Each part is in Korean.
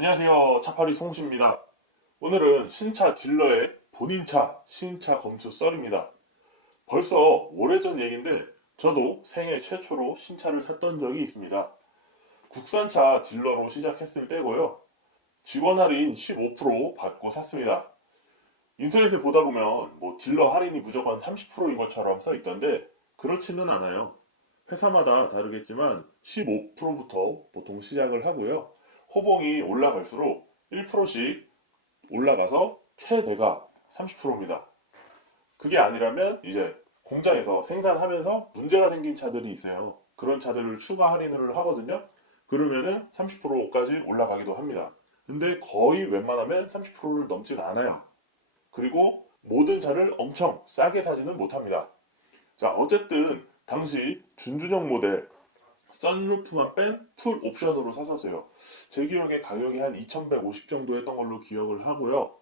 안녕하세요. 차파리 송씨입니다. 오늘은 신차 딜러의 본인 차 신차 검수 썰입니다. 벌써 오래전 얘기인데 저도 생애 최초로 신차를 샀던 적이 있습니다. 국산차 딜러로 시작했을 때고요. 직원 할인 15% 받고 샀습니다. 인터넷에 보다 보면 뭐 딜러 할인이 무조건 30%인 것처럼 써 있던데 그렇지는 않아요. 회사마다 다르겠지만 15%부터 보통 시작을 하고요. 호봉이 올라갈수록 1%씩 올라가서 최대가 30%입니다. 그게 아니라면 이제 공장에서 생산하면서 문제가 생긴 차들이 있어요. 그런 차들을 추가 할인을 하거든요. 그러면은 30%까지 올라가기도 합니다. 근데 거의 웬만하면 30%를 넘진 않아요. 그리고 모든 차를 엄청 싸게 사지는 못합니다. 자, 어쨌든 당시 준준형 모델 선루프만 뺀 풀 옵션으로 샀었어요. 제 기억에 가격이 한 2,150 정도 했던 걸로 기억을 하고요.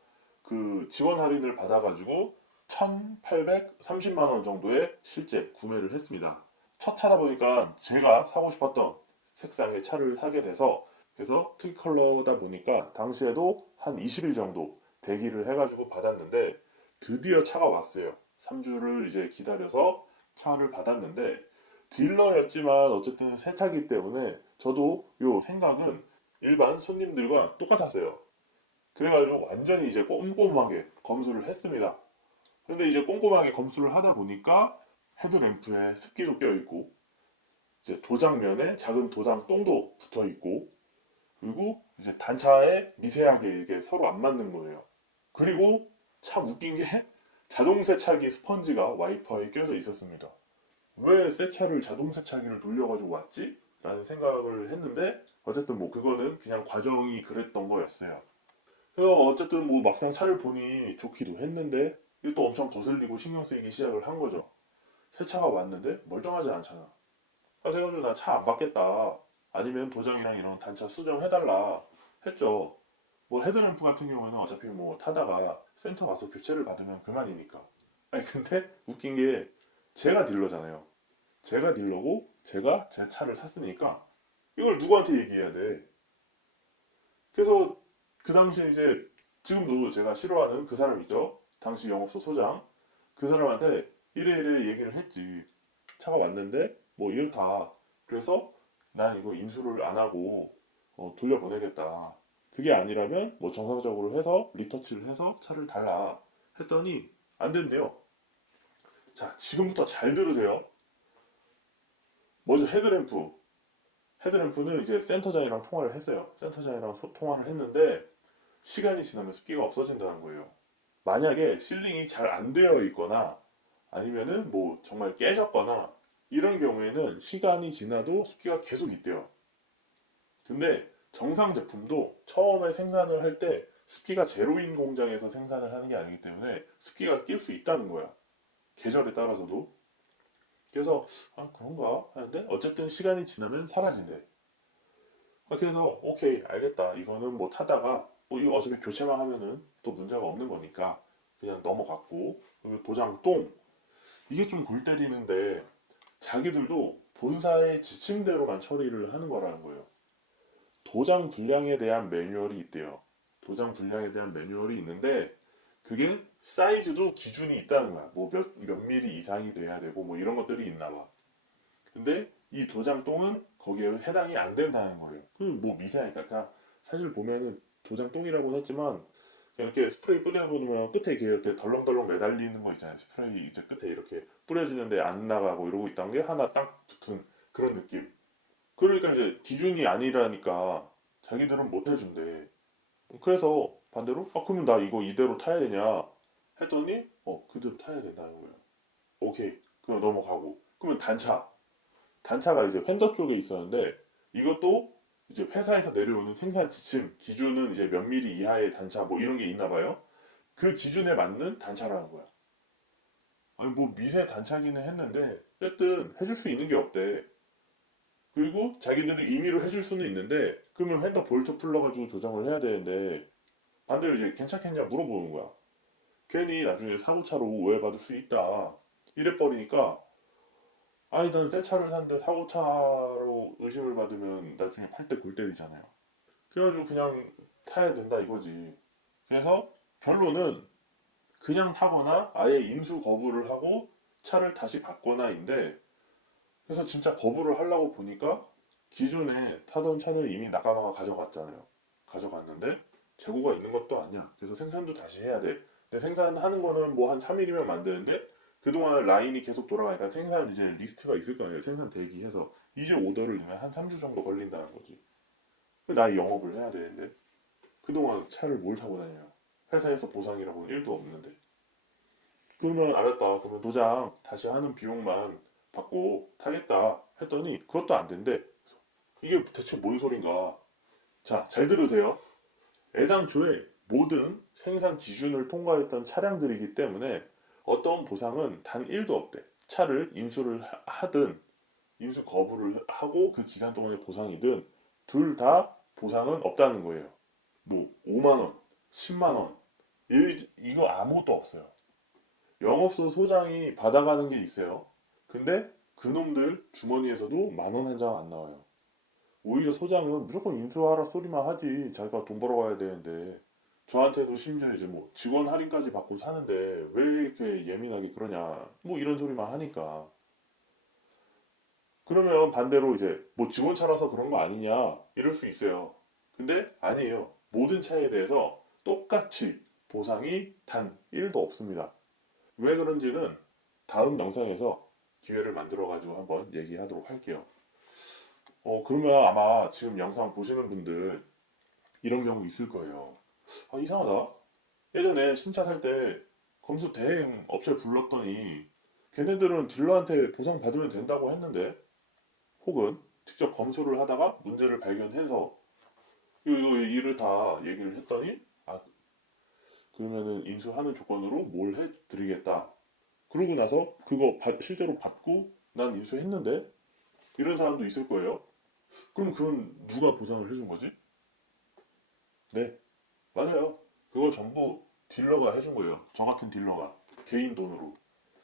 그 지원 할인을 받아가지고 1,830만 원 정도에 실제 구매를 했습니다. 첫 차다 보니까 제가 사고 싶었던 색상의 차를 사게 돼서 그래서 특이 컬러다 보니까 당시에도 한 20일 정도 대기를 해가지고 받았는데 드디어 차가 왔어요. 3주를 이제 기다려서 차를 받았는데 딜러였지만 어쨌든 새 차기 때문에 저도 요 생각은 일반 손님들과 똑같았어요. 그래가지고 완전히 이제 꼼꼼하게 검수를 했습니다. 근데 이제 꼼꼼하게 검수를 하다 보니까 헤드램프에 습기도 껴있고 이제 도장면에 작은 도장 똥도 붙어있고 그리고 이제 단차에 미세하게 이게 서로 안 맞는 거예요. 그리고 참 웃긴 게 자동 세차기 스펀지가 와이퍼에 껴져 있었습니다. 왜 새 차를 자동 세차기를 돌려가지고 왔지? 라는 생각을 했는데 어쨌든 뭐 그거는 그냥 과정이 그랬던 거였어요. 그래서 어쨌든 뭐 막상 차를 보니 좋기도 했는데 이게 또 엄청 거슬리고 신경 쓰이기 시작을 한 거죠. 새 차가 왔는데 멀쩡하지 않잖아. 그래가지고 나 차 안 받겠다. 아니면 도장이랑 이런 단차 수정해달라 했죠. 뭐 헤드램프 같은 경우에는 어차피 뭐 타다가 센터 가서 교체를 받으면 그만이니까. 아니 근데 웃긴 게 제가 딜러잖아요. 제가 딜러고 제가 제 차를 샀으니까 이걸 누구한테 얘기해야 돼. 그래서 그 당시에 이제 지금도 제가 싫어하는 그 사람 있죠. 당시 영업소 소장. 그 사람한테 이래 이래 얘기를 했지. 차가 왔는데 뭐 이렇다. 그래서 난 이거 인수를 안 하고 돌려보내겠다. 그게 아니라면 뭐 정상적으로 해서 리터치를 해서 차를 달라 했더니 안 된대요. 자, 지금부터 잘 들으세요. 먼저 헤드램프. 헤드램프는 이제 센터장이랑 통화를 했어요. 센터장이랑 통화를 했는데 시간이 지나면 습기가 없어진다는 거예요. 만약에 실링이 잘 안 되어 있거나 아니면은 뭐 정말 깨졌거나 이런 경우에는 시간이 지나도 습기가 계속 있대요. 근데 정상 제품도 처음에 생산을 할 때 습기가 제로인 공장에서 생산을 하는 게 아니기 때문에 습기가 낄 수 있다는 거야. 계절에 따라서도. 그래서 아 그런가 하는데 어쨌든 시간이 지나면 사라진대. 그래서 오케이 알겠다. 이거는 뭐 타다가 뭐 이거 어차피 교체만 하면은 또 문제가 없는 거니까 그냥 넘어갔고 그 도장 똥 이게 좀 골 때리는데 자기들도 본사의 지침대로만 처리를 하는 거라는 거예요. 도장 분량에 대한 매뉴얼이 있대요. 도장 분량에 대한 매뉴얼이 있는데 그게 사이즈도 기준이 있다는 거야. 뭐 몇 미리 이상이 돼야 되고 뭐 이런 것들이 있나 봐. 근데 이 도장똥은 거기에 해당이 안 된다는 거예요. 그 뭐 미세하니까 그냥 사실 보면은 도장똥이라고는 했지만 이렇게 스프레이 뿌려보면 끝에 이렇게 덜렁덜렁 매달리는 거 있잖아요. 스프레이 이제 끝에 이렇게 뿌려지는데 안 나가고 이러고 있던 게 하나 딱 붙은 그런 느낌. 그러니까 이제 기준이 아니라니까 자기들은 못 해준대. 그래서 반대로 그러면 나 이거 이대로 타야 되냐 했더니 그대로 타야 된다는 거예요. 오케이 그럼 넘어가고 그러면 단차가 이제 휀더 쪽에 있었는데 이것도 이제 회사에서 내려오는 생산 지침 기준은 이제 몇 미리 이하의 단차 뭐 이런 게 있나 봐요. 그 기준에 맞는 단차라는 거야. 아니 뭐 미세 단차기는 했는데 어쨌든 해줄 수 있는 게 없대. 그리고 자기들이 임의로 해줄 수는 있는데 그러면 휀더 볼트 풀러가지고 조정을 해야 되는데 반대로 이제 괜찮겠냐 물어보는 거야. 괜히 나중에 사고차로 오해받을 수 있다. 이래 버리니까 아니 난 새 차를 샀는데 사고차로 의심을 받으면 나중에 팔 때 골 때리잖아요. 그래가지고 그냥 타야 된다 이거지. 그래서 결론은 그냥 타거나 아예 인수 거부를 하고 차를 다시 받거나인데, 그래서 진짜 거부를 하려고 보니까 기존에 타던 차는 이미 나가마가 가져갔잖아요. 가져갔는데 재고가 있는 것도 아니야. 그래서 생산도 다시 해야 돼. 근데 생산하는 거는 뭐 한 3일이면 만드는데 그동안 라인이 계속 돌아가니까 생산 이제 리스트가 있을 거 아니에요. 생산 대기해서 이제 오더를 내면 한 3주 정도 걸린다는 거지. 나 영업을 해야 되는데 그동안 차를 뭘 타고 다녀요. 회사에서 보상이라고는 1도 없는데. 그러면 알았다. 그러면 도장 다시 하는 비용만 받고 타겠다 했더니 그것도 안 된대. 이게 대체 뭔 소린가? 자, 잘 들으세요. 애당초에 모든 생산 기준을 통과했던 차량들이기 때문에 어떤 보상은 단 1도 없대. 차를 인수를 하든 인수 거부를 하고 그 기간 동안의 보상이든 둘 다 보상은 없다는 거예요. 뭐 5만 원, 10만 원 이거 아무것도 없어요. 영업소 소장이 받아가는 게 있어요. 근데 그놈들 주머니에서도 만 원 한 장 안 나와요. 오히려 소장은 무조건 인수하라 소리만 하지. 자기가 돈 벌어와야 되는데. 저한테도 심지어 이제 뭐 직원 할인까지 받고 사는데 왜 이렇게 예민하게 그러냐. 뭐 이런 소리만 하니까. 그러면 반대로 이제 뭐 직원 차라서 그런 거 아니냐. 이럴 수 있어요. 근데 아니에요. 모든 차에 대해서 똑같이 보상이 단 1도 없습니다. 왜 그런지는 다음 영상에서 기회를 만들어 가지고 한번 얘기하도록 할게요. 그러면 아마 지금 영상 보시는 분들 이런 경우 있을 거예요. 아, 이상하다. 예전에 신차 살 때 검수 대행 업체 불렀더니 걔네들은 딜러한테 보상 받으면 된다고 했는데, 혹은 직접 검수를 하다가 문제를 발견해서 이거 일을 다 얘기를 했더니, 아, 그러면은 인수하는 조건으로 뭘 해드리겠다. 그러고 나서 그거 실제로 받고 난 인수했는데, 이런 사람도 있을 거예요. 그럼 그건 누가 보상을 해준 거지? 네, 맞아요. 그거 전부 딜러가 해준 거예요. 저 같은 딜러가 개인 돈으로.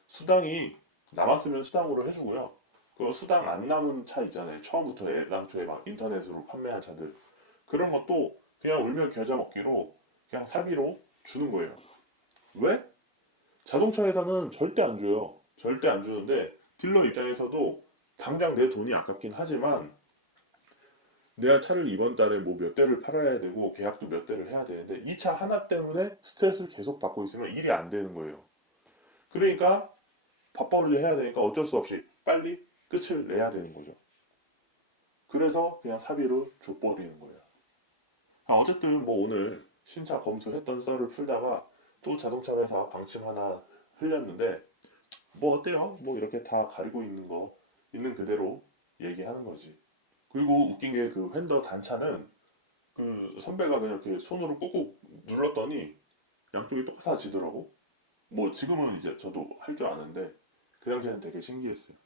수당이 남았으면 수당으로 해주고요. 그 수당 안 남은 차 있잖아요. 처음부터 애당초에 막 인터넷으로 판매한 차들. 그런 것도 그냥 울며 겨자 먹기로 그냥 사비로 주는 거예요. 왜? 자동차 회사는 절대 안 줘요. 절대 안 주는데 딜러 입장에서도 당장 내 돈이 아깝긴 하지만 내가 차를 이번 달에 뭐 몇 대를 팔아야 되고 계약도 몇 대를 해야 되는데 이 차 하나 때문에 스트레스를 계속 받고 있으면 일이 안 되는 거예요. 그러니까 밥벌이를 해야 되니까 어쩔 수 없이 빨리 끝을 내야 되는 거죠. 그래서 그냥 사비로 줘버리는 거예요. 어쨌든 뭐 오늘 신차 검수했던 썰을 풀다가 또 자동차 회사 방침 하나 흘렸는데 뭐 어때요? 뭐 이렇게 다 가리고 있는 거 있는 그대로 얘기하는 거지. 그리고 웃긴 게 그 휀더 단차는 그 선배가 그냥 이렇게 손으로 꾹꾹 눌렀더니 양쪽이 똑같아지더라고. 뭐 지금은 이제 저도 할 줄 아는데 그 당시에는 되게 신기했어요.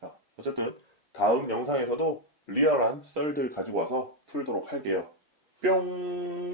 자, 어쨌든 다음 영상에서도 리얼한 썰들 가지고 와서 풀도록 할게요. 뿅!